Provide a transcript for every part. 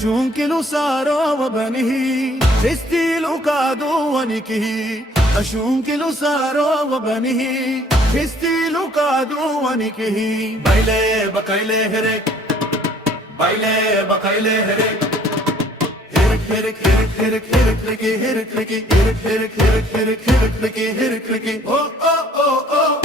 أشونكلو سارو وبنيه فستيلو كادو ونكيه أشونكلو سارو وبنيه فستيلو كادو ونكيه بايلي بكايلي هرك بايلي بكايلي هرك هرك هرك هرك هرك هرك هركي هرك هركي هرك هرك هرك هرك هرك هركي هرك هركي أو أو أو أو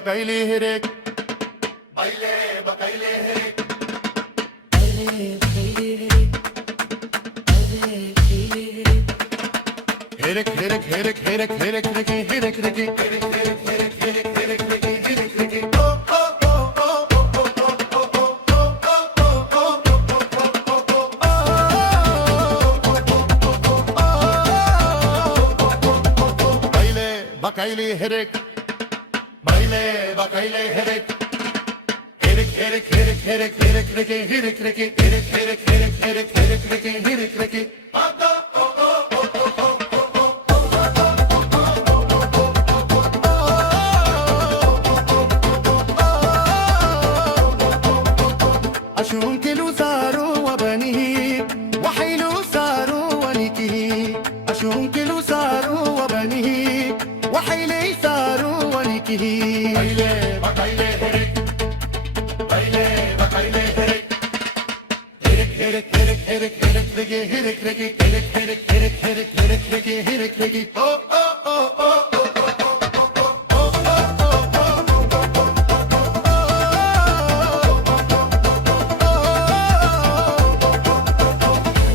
بكايلي هرك بايلي بكايلي هرك هرك هرك هرك هرك هرك هرك هرك هرك هرك هرك هرك هرك هرك هرك بكايلي هرك بايلي بكايلي هرك هرك هرك هرك هرك هرك هرك هرك هرك هرك هرك هرك هرك هرك هرك هرك أشونكلو سارو وبنيه وحيلو سارو ونكيه أشونكلو سارو وبنيه وحيلي سارو ونكيه بايلي بكايلي هرك بايلي بكايلي هرك هرك هرك هرك هرك هرك هرك هرك هرك هرك هرك هرك هرك هرك هرك هرك أو أو أو أو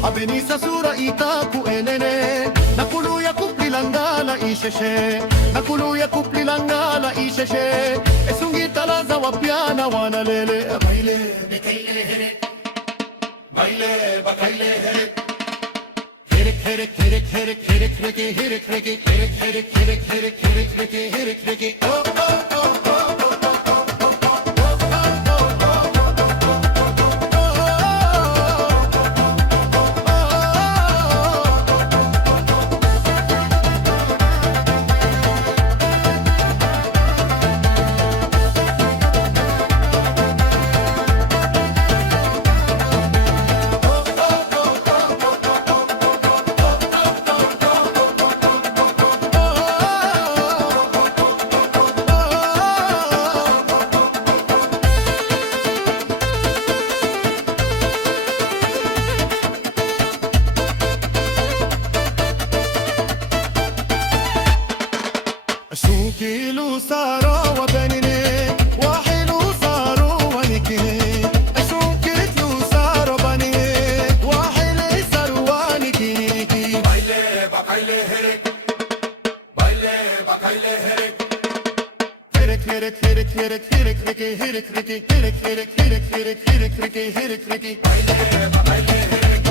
Abenisa sura itaku enene nakulu ya kupli langala isheshe nakulu ya kupli langala isheshe esungita laza wapiana wanalele baile bekaile here baile bakaile here herek herek herek herek herek herek herek herek herek herek herek herek herek herek herek oh oh oh أشونكلو سارو وبنيه وحيلو سارو ونكيه أشونكلو سارو بنيه وحيلي سارو ونكيه بايلي بكايلي هرك بايلي بكايلي هرك هرك هرك هرك هرك هرك هرك هرك هرك هرك هرك هرك هرك هرك هرك هرك بايلي بكايلي هرك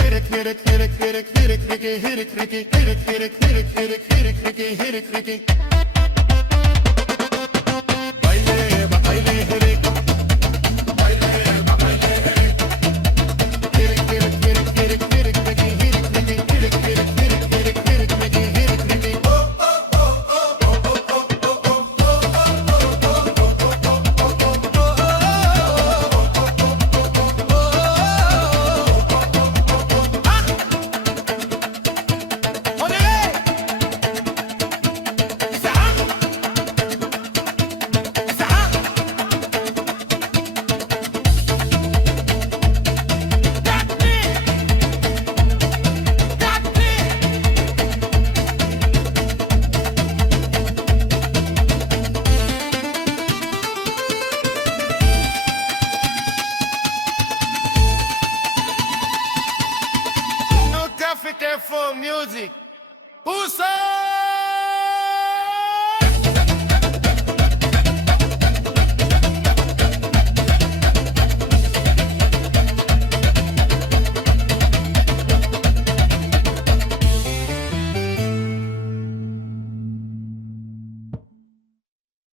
Herek herek herek herek herek herek herek herek herek herek herek herek herek herek baile bakaile herek baile bakaile herek herek herek herek herek herek herek herek herek herek herek herek herek herek herek oh oh oh oh oh for music. Who say?